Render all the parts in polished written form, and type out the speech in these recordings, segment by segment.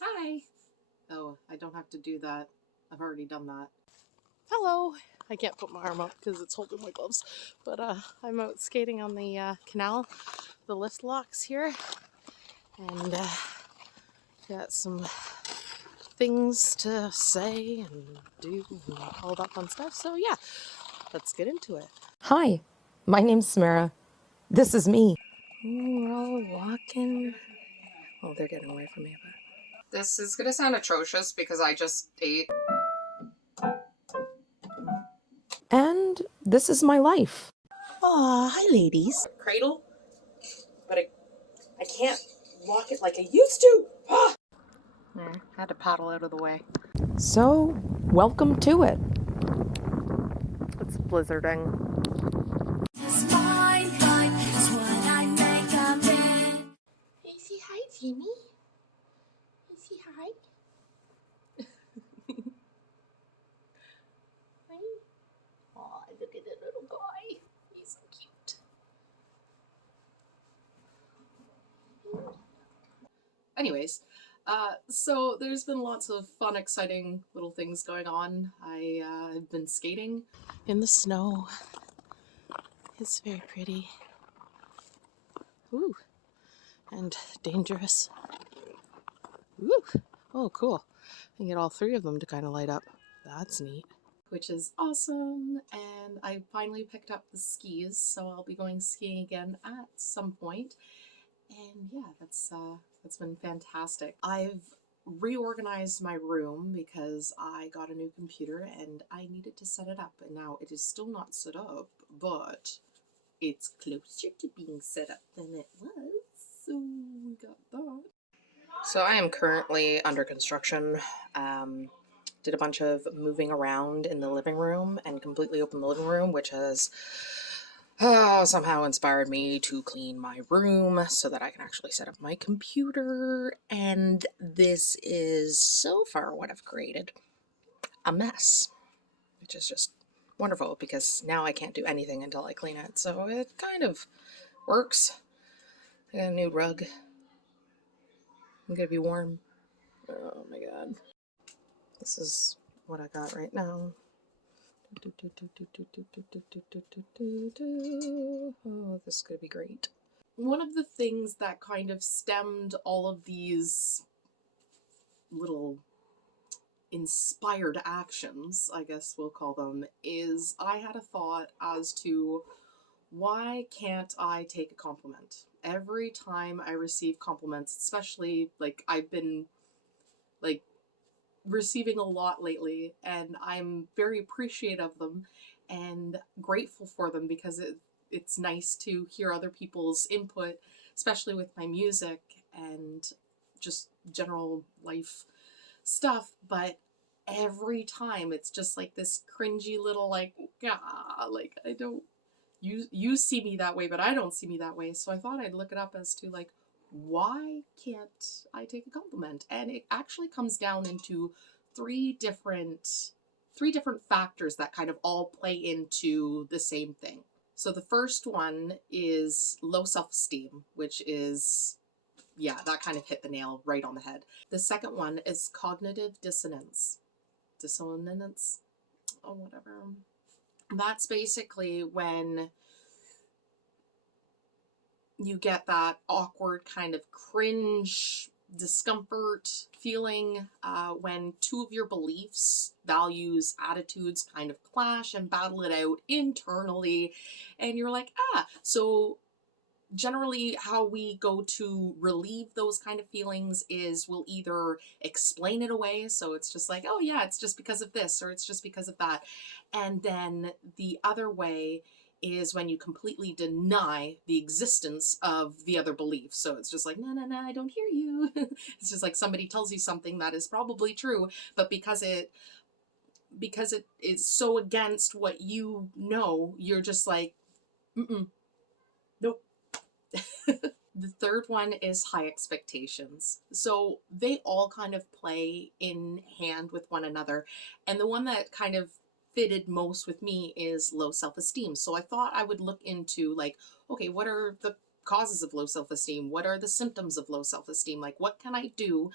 Hi. Oh, I don't have to do that. I've already done that. Hello. I can't put my arm up because it's holding my gloves, but I'm out skating on the canal, the lift locks here, and got some things to say and do and all that fun stuff. So yeah, let's get into it. Hi, my name's Samara. This is me. We're all walking. Oh, they're getting away from me, but This is gonna sound atrocious because I just ate. And this is my life. oh, hi, ladies. Cradle, but I can't lock it like I used to. Ah! There, had to paddle out of the way. So, welcome to it. It's blizzarding. Say hi, Jimmy. Say hi. Oh, look at that little guy. He's so cute. Anyways, so there's been lots of fun, exciting little things going on. I have been skating In the snow. It's very pretty. Ooh, and dangerous. Ooh, oh, cool. I can get all three of them to kind of light up. That's neat. which is awesome. And I finally picked up the skis, so I'll be going skiing again at some point. And yeah, that's been fantastic. I've reorganized my room because I got a new computer and I needed to set it up. And now it is still not set up, but it's closer to being set up than it was. So we got that. So I am currently under construction. Did a bunch of moving around in the living room and completely opened the living room, which has somehow inspired me to clean my room so that I can actually set up my computer. And this is so far what I've created. A mess, which is just wonderful because now I can't do anything until I clean it. So it kind of works. I got a new rug. I'm gonna be warm. Oh my god. This is what I got right now. Oh, this is going to be great. One of the things that kind of stemmed all of these little inspired actions, I guess we'll call them, is I had a thought as to why can't I take a compliment? Every time I receive compliments, especially I've been receiving a lot lately, and I'm very appreciative of them and grateful for them because it's nice to hear other people's input, especially with my music and just general life stuff. But every time it's just like this cringy little I don't, you see me that way, but I don't see me that way. So I thought I'd look it up as to why can't I take a compliment? And it actually comes down into three different factors that kind of all play into the same thing. So the first one is low self-esteem, which is, yeah, that kind of hit the nail right on the head. The second one is cognitive dissonance. Dissonance? Oh, whatever. That's basically when you get that awkward kind of cringe discomfort feeling when two of your beliefs, values, attitudes kind of clash and battle it out internally, and you're like, so generally how we go to relieve those kind of feelings is we'll either explain it away, so it's just like, oh yeah, it's just because of this, or it's just because of that. And then the other way is when you completely deny the existence of the other belief. So it's just like, no, no, no, I don't hear you. It's just like somebody tells you something that is probably true, but because it is so against what you know, you're just like, nope. The third one is high expectations. So they all kind of play in hand with one another. And the one that kind of fitted most with me is low self-esteem. So I thought I would look into okay, what are the causes of low self-esteem? What are the symptoms of low self-esteem? What can I do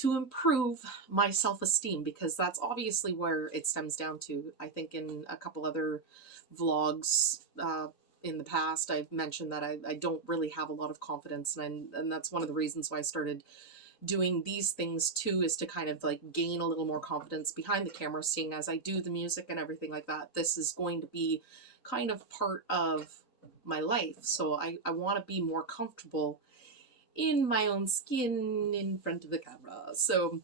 to improve my self-esteem, because that's obviously where it stems down to. I think in a couple other vlogs in the past, I've mentioned that I don't really have a lot of confidence, and that's one of the reasons why I started doing these things too, is to kind of like gain a little more confidence behind the camera, seeing as I do the music and everything like that. This is going to be kind of part of my life, so I want to be more comfortable in my own skin in front of the camera. So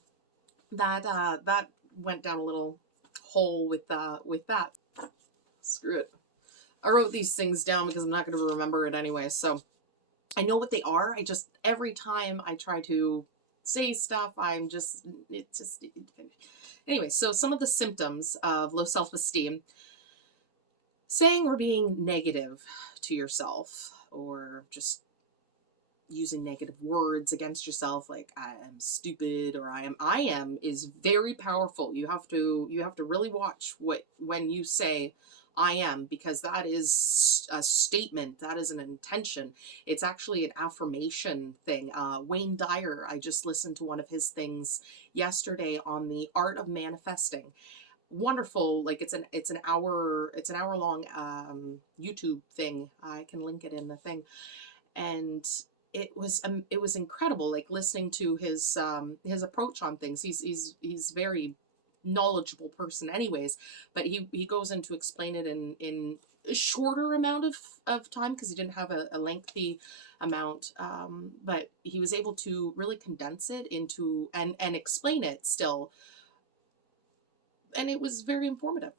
that that went down a little hole with that. Screw it. I wrote these things down because I'm not going to remember it anyway. So I know what they are. I just, every time I try to say stuff, anyway, so some of the symptoms of low self-esteem: saying or being negative to yourself, or just using negative words against yourself, like I am stupid, or I am is very powerful. You have to really watch when you say I am, because that is a statement, that is an intention. It's actually an affirmation thing. Wayne Dyer, I just listened to one of his things yesterday on the art of manifesting. Wonderful. Like it's an hour long YouTube thing. I can link it in the thing. And it was incredible, like listening to his approach on things. He's very knowledgeable person anyways, but he goes into explain it in a shorter amount of time, because he didn't have a lengthy amount, but he was able to really condense it into and explain it still, and it was very informative.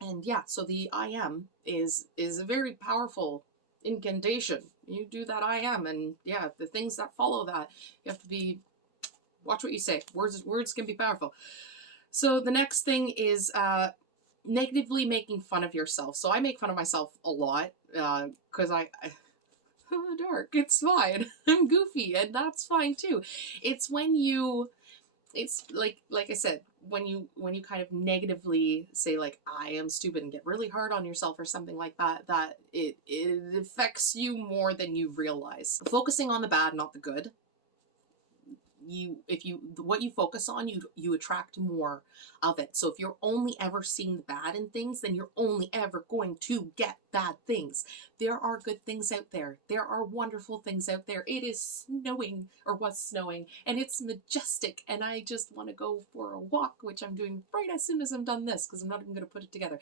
And yeah, so the I am is a very powerful incantation. You do that I am, and yeah, the things that follow that, you have to watch what you say. Words can be powerful. So the next thing is negatively making fun of yourself. So I make fun of myself a lot, because I'm dark. It's fine. I'm goofy, and that's fine too. It's when it's like I said, when you kind of negatively say like I am stupid and get really hard on yourself or something like that, that it affects you more than you realize. Focusing on the bad, not the good. What you focus on, you attract more of it. So if you're only ever seeing the bad in things, then you're only ever going to get bad things. There are good things out there. There are wonderful things out there. It is snowing, or was snowing, and it's majestic, and I just want to go for a walk, which I'm doing right as soon as I'm done this, because I'm not even going to put it together.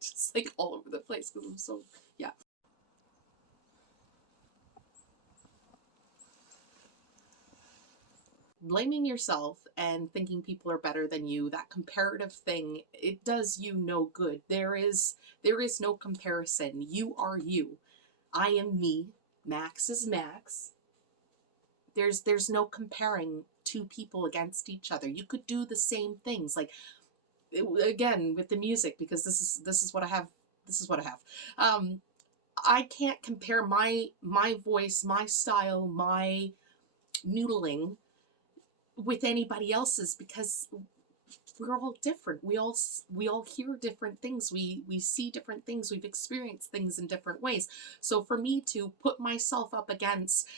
Just like all over the place, because I'm so, yeah. Blaming yourself and thinking people are better than you, that comparative thing, it does you no good. There is no comparison. You are you. I am me. Max is Max. There's no comparing two people against each other. You could do the same things. Like, again, with the music, because this is what I have. This is what I have. I can't compare my voice, my style, my noodling with anybody else's, because we're all different. We all hear different things. We see different things. We've experienced things in different ways. So for me to put myself up against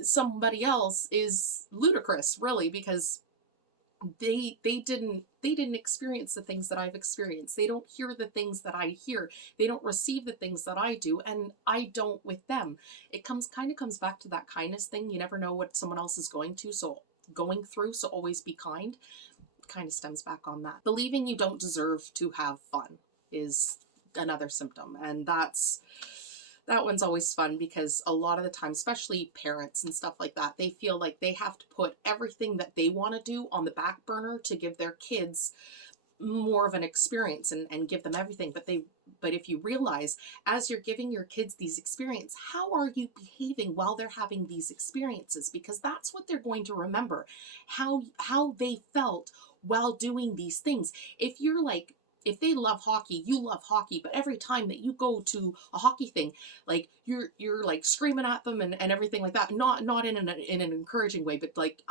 somebody else is ludicrous, really, because they didn't experience the things that I've experienced. They don't hear the things that I hear. They don't receive the things that I do, and I don't with them. It comes back to that kindness thing. You never know what someone else is going through, so always be kind. Kind of stems back on that. Believing you don't deserve to have fun is another symptom, and that one's always fun, because a lot of the time, especially parents and stuff like that, they feel like they have to put everything that they want to do on the back burner to give their kids more of an experience and give them everything. But if you realize, as you're giving your kids these experiences, how are you behaving while they're having these experiences? Because that's what they're going to remember, how they felt while doing these things. If they love hockey, you love hockey, but every time that you go to a hockey thing, like you're like screaming at them and everything like that, not in an encouraging way, but like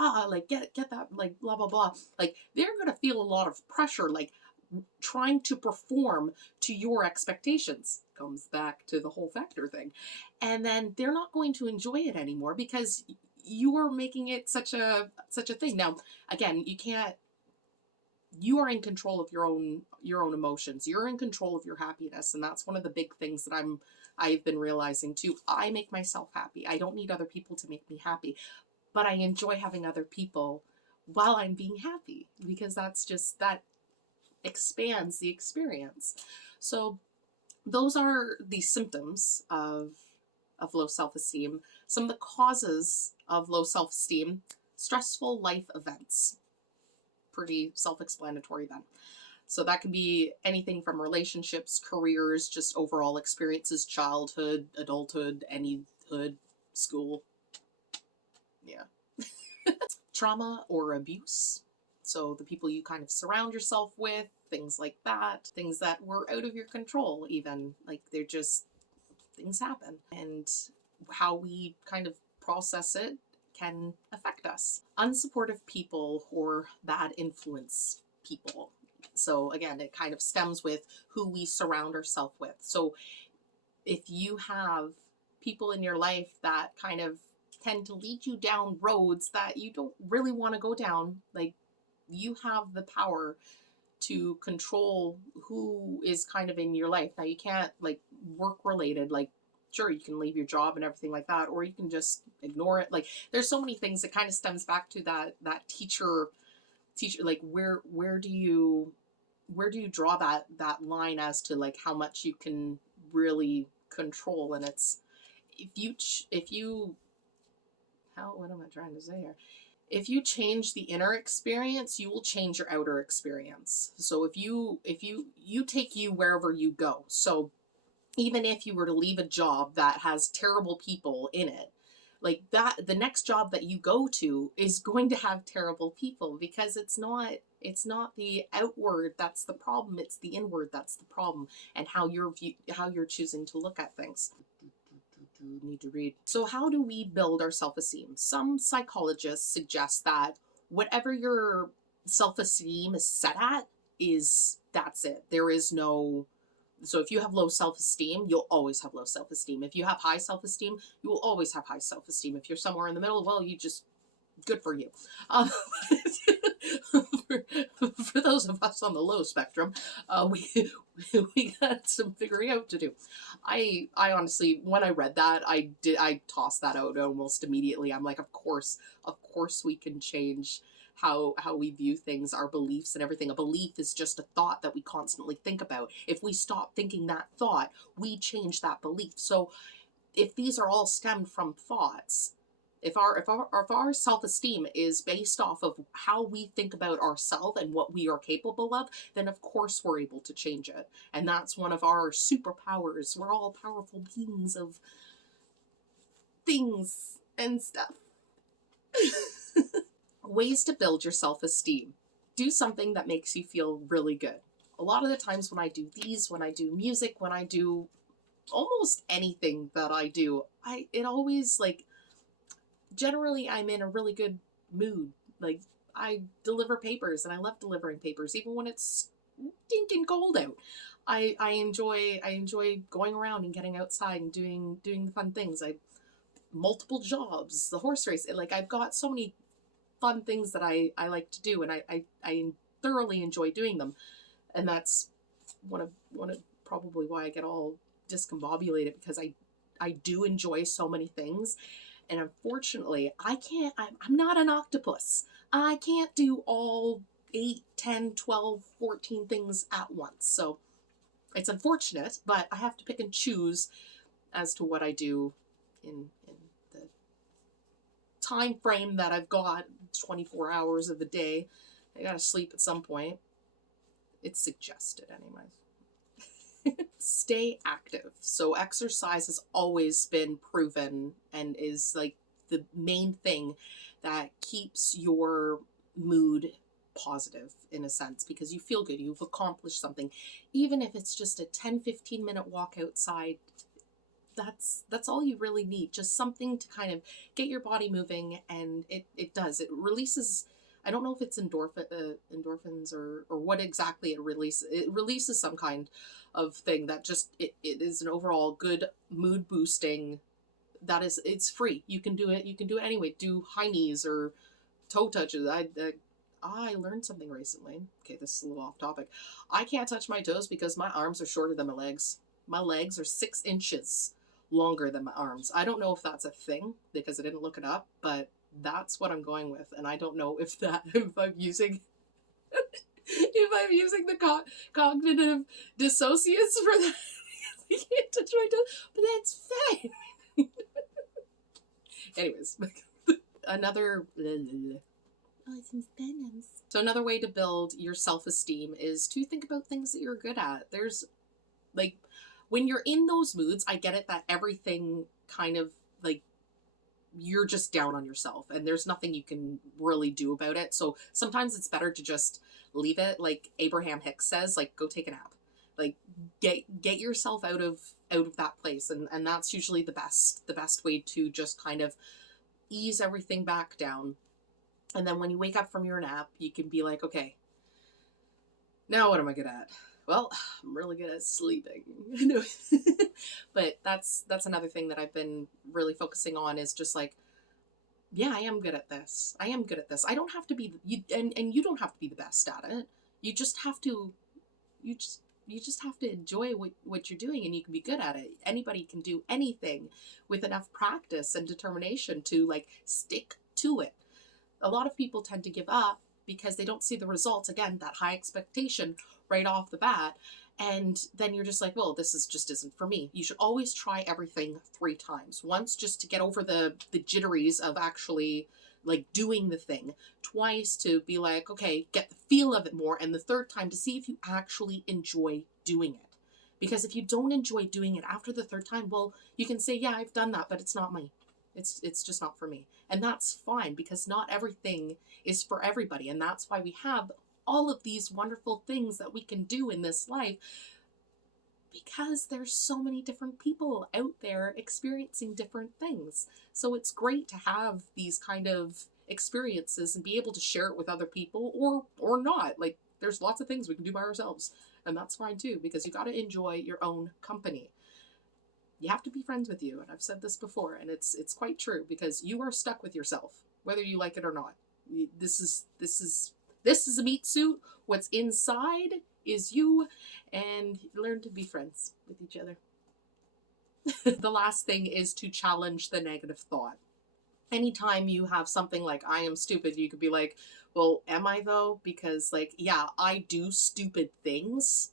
get that, like blah blah blah, like they're gonna feel a lot of pressure, like trying to perform to your expectations. Comes back to the whole factor thing, and then they're not going to enjoy it anymore, because you are making it such a thing. Now, again, you are in control of your own emotions. You're in control of your happiness, and that's one of the big things that I've been realizing too. I make myself happy. I don't need other people to make me happy, but I enjoy having other people while I'm being happy, because that expands the experience. So those are the symptoms of low self-esteem. Some of the causes of low self-esteem: stressful life events. Pretty self-explanatory then. So that can be anything from relationships, careers, just overall experiences, childhood, adulthood, anyhood, school. Yeah. Trauma or abuse. So the people you kind of surround yourself with, things like that, things that were out of your control even, like they're just, things happen. And how we kind of process it can affect us. Unsupportive people or bad influence people. So again, it kind of stems with who we surround ourselves with. So if you have people in your life that kind of tend to lead you down roads that you don't really want to go down, like, you have the power to control who is kind of in your life. Now, you can't, like, work related, like, sure, you can leave your job and everything like that, or you can just ignore it. Like, there's so many things that kind of stems back to that teacher, like, where do you draw that line as to, like, how much you can really control. And it's, if you how, what am I trying to say here? If you change the inner experience, you will change your outer experience. So if you take you wherever you go. So even if you were to leave a job that has terrible people in it, like that, the next job that you go to is going to have terrible people, because it's not the outward that's the problem, it's the inward that's the problem, and how you're choosing to look at things. Need to read. So how do we build our self-esteem? Some psychologists suggest that whatever your self-esteem is set at, that's it. There is no, so if you have low self-esteem, you'll always have low self-esteem. If you have high self-esteem, you will always have high self-esteem. If you're somewhere in the middle, well, you just, good for you. For those of us on the low spectrum, we got some figuring out to do. I honestly, when I read that, I tossed that out almost immediately. I'm like, of course we can change how we view things, our beliefs and everything. A belief is just a thought that we constantly think about. If we stop thinking that thought, we change that belief. So if these are all stemmed from thoughts, if our self-esteem is based off of how we think about ourselves and what we are capable of, then of course we're able to change it. And that's one of our superpowers. We're all powerful beings of things and stuff. Ways to build your self-esteem. Do something that makes you feel really good. A lot of the times when I do these, when I do music, when I do almost anything that I do, it always, like, generally I'm in a really good mood. Like, I deliver papers and I love delivering papers even when it's stinking cold out. I enjoy going around and getting outside and doing fun things. I multiple jobs, the horse race, like, I've got so many fun things that I like to do, and I thoroughly enjoy doing them. And that's one of probably why I get all discombobulated, because I do enjoy so many things. And unfortunately, I'm not an octopus. I can't do all 8, 10, 12, 14 things at once. So it's unfortunate, but I have to pick and choose as to what I do in the time frame that I've got, 24 hours of the day. I gotta sleep at some point. It's suggested anyways. Stay active. So exercise has always been proven and is, like, the main thing that keeps your mood positive, in a sense, because you feel good, you've accomplished something. Even if it's just a 10-15 minute walk outside, that's all you really need. Just something to kind of get your body moving, and it releases, I don't know if it's endorphins or what exactly it releases. It releases some kind of thing that just, it is an overall good mood boosting it's free. You can do it. You can do it anyway. Do high knees or toe touches. I learned something recently. Okay, this is a little off topic. I can't touch my toes because my arms are shorter than my legs. My legs are 6 inches longer than my arms. I don't know if that's a thing because I didn't look it up, but that's what I'm going with. And I don't know if I'm using the cognitive dissociates for that. I can't touch my toes, but that's fine. Anyways, another. Oh, some phantoms. So another way to build your self-esteem is to think about things that you're good at. There's, like, when you're in those moods, I get it that everything kind of, like, you're just down on yourself and there's nothing you can really do about it. So sometimes it's better to just leave it. Like Abraham Hicks says, like, go take a nap. Like, get yourself out of that place. And that's usually the best way to just kind of ease everything back down. And then when you wake up from your nap, you can be like, okay, now what am I good at? Well, I'm really good at sleeping. But that's another thing that I've been really focusing on is just like, yeah, I am good at this. I am good at this. I don't have to be, and you don't have to be the best at it. You just have to, you just have to enjoy what you're doing and you can be good at it. Anybody can do anything with enough practice and determination to like stick to it. A lot of people tend to give up because they don't see the results. Again, that high expectation right off the bat. And then you're just like, well, this just isn't for me. You should always try everything 3 times. Once just to get over the jitteries of actually like doing the thing. Twice to be like, okay, get the feel of it more. And the 3rd time to see if you actually enjoy doing it. Because if you don't enjoy doing it after the 3rd time, well, you can say, yeah, I've done that, but it's not me. It's just not for me. And that's fine because not everything is for everybody. And that's why we have all of these wonderful things that we can do in this life, because there's so many different people out there experiencing different things. So it's great to have these kind of experiences and be able to share it with other people or not. Like there's lots of things we can do by ourselves, and that's fine too, because you got to enjoy your own company. You have to be friends with you, and I've said this before, and it's quite true, because you are stuck with yourself, whether you like it or not. This is a meat suit. What's inside is you, and learn to be friends with each other. The last thing is to challenge the negative thought. Anytime you have something like, I am stupid, you could be like, well, am I though? Because like, yeah, I do stupid things.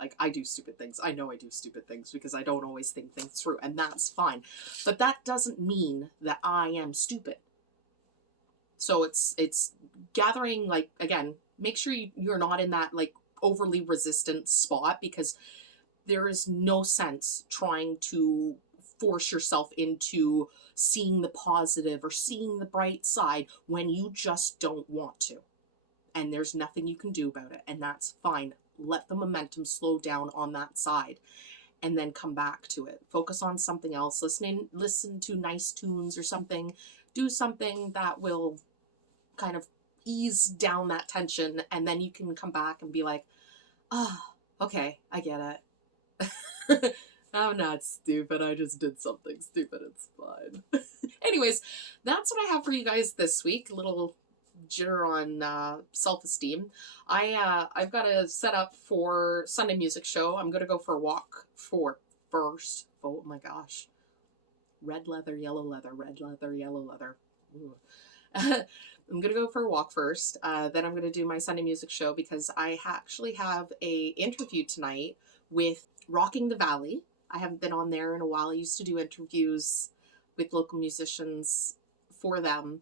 Like, I do stupid things. I know I do stupid things because I don't always think things through, and that's fine. But that doesn't mean that I am stupid. So it's gathering, like, again, make sure you're not in that, like, overly resistant spot, because there is no sense trying to force yourself into seeing the positive or seeing the bright side when you just don't want to. And there's nothing you can do about it, and that's fine. Let the momentum slow down on that side and then come back to it. Focus on something else. Listen to nice tunes or something. Do something that will kind of ease down that tension, and then you can come back and be like, oh, okay, I get it. I'm not stupid. I just did something stupid. It's fine. Anyways, that's what I have for you guys this week. A little jitter on self-esteem. I've got a set up for Sunday music show. I'm gonna go for a walk first. Oh my gosh, red leather, yellow leather, red leather, yellow leather. I'm gonna go for a walk first. Then I'm gonna do my Sunday music show, because I actually have a interview tonight with Rocking the Valley. I haven't been on there in a while. I used to do interviews with local musicians for them.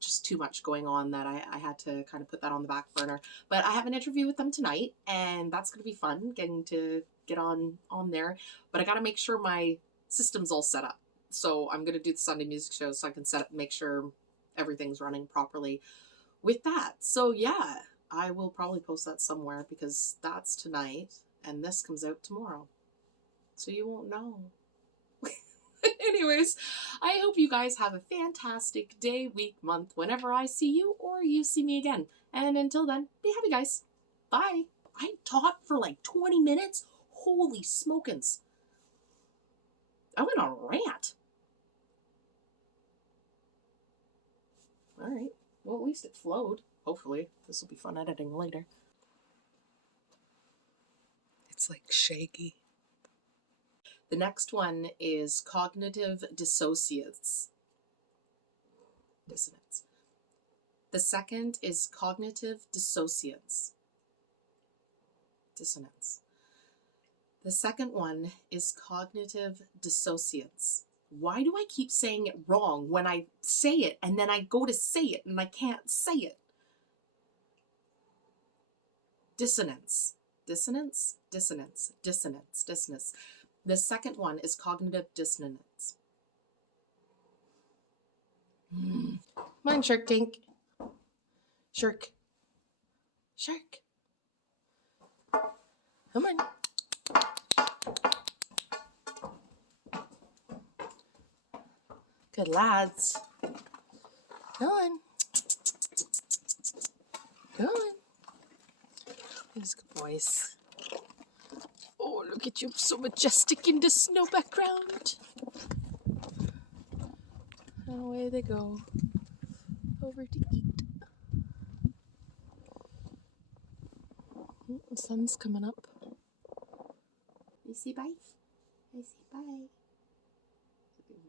Just too much going on that I had to kind of put that on the back burner. But I have an interview with them tonight, and that's going to be fun, getting to get on there. But I got to make sure my system's all set up. So I'm going to do the Sunday music show so I can make sure everything's running properly with that. So yeah, I will probably post that somewhere, because that's tonight and this comes out tomorrow. So you won't know. Anyways, I hope you guys have a fantastic day, week, month, whenever I see you or you see me again. And until then, be happy, guys. Bye. I taught for like 20 minutes. Holy smokins. I went on a rant. All right. Well, at least it flowed. Hopefully. This will be fun editing later. It's like shaky. The next one is cognitive dissonance. The second is cognitive dissonance. The second one is cognitive dissonance. Why do I keep saying it wrong when I say it and then I go to say it and I can't say it? Dissonance. The second one is cognitive dissonance. Come on, Shark Tank. Shark. Come on. Good lads. Go on. These good boys. Oh, look at you, so majestic in the snow background. And away they go. Over to eat. The sun's coming up. You say bye? I say bye.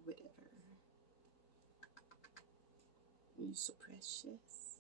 Whatever. You're so precious.